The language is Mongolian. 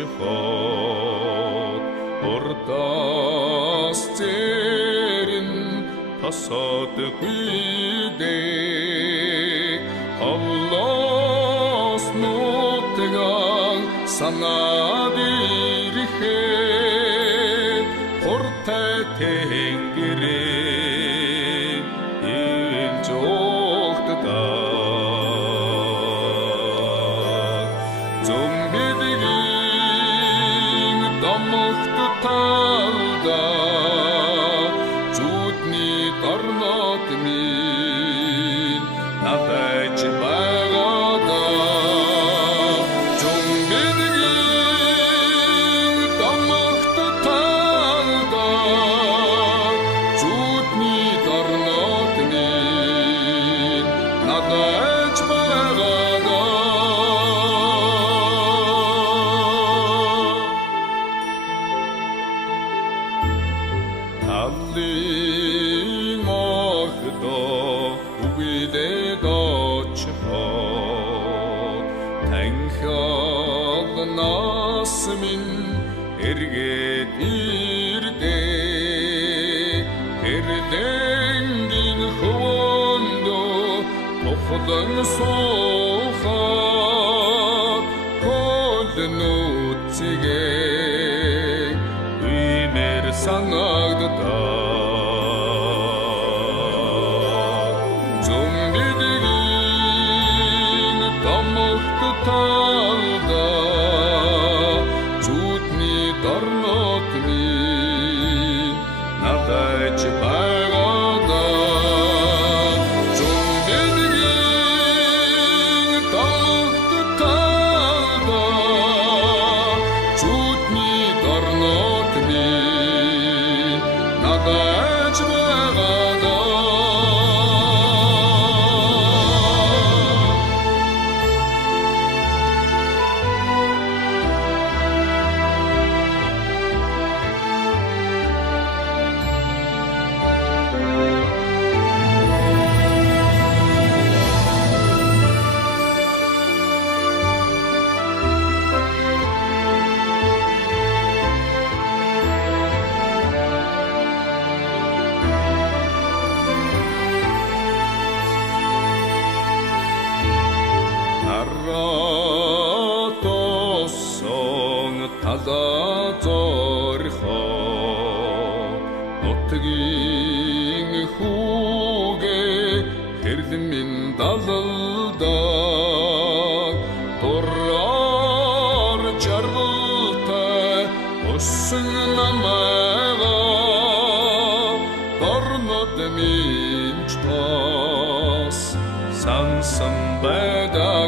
чиход урдаас зэрэн тосоод гүйдээ Аллаас нутган санаад ирэхэд хуртай тэнгэрээ илж огтдаа зомбидгийн домогт талда зүудний дорнот минь надад байгада зомбидгийн домогт талда зүудний дорнот минь надад байгада Таллин мохдоо үгидээд очиход танхиалнаас минь эргээд ирдээ эрдэнгийн хөвөндөө тухлан суухад холнуцгээ үмэр санагдаа зомбидгийн домогт талда зүудний дорнот минь надад байгада зомбидгийн домогт талда зүудний дорнот минь надад байгада Аратосон талаа зорхоо нутгийн хүүгээ хэрлэн минь далалдаг дураар жаргалтай өсөн намайгаа дорнод минь ч тос сансан байдаг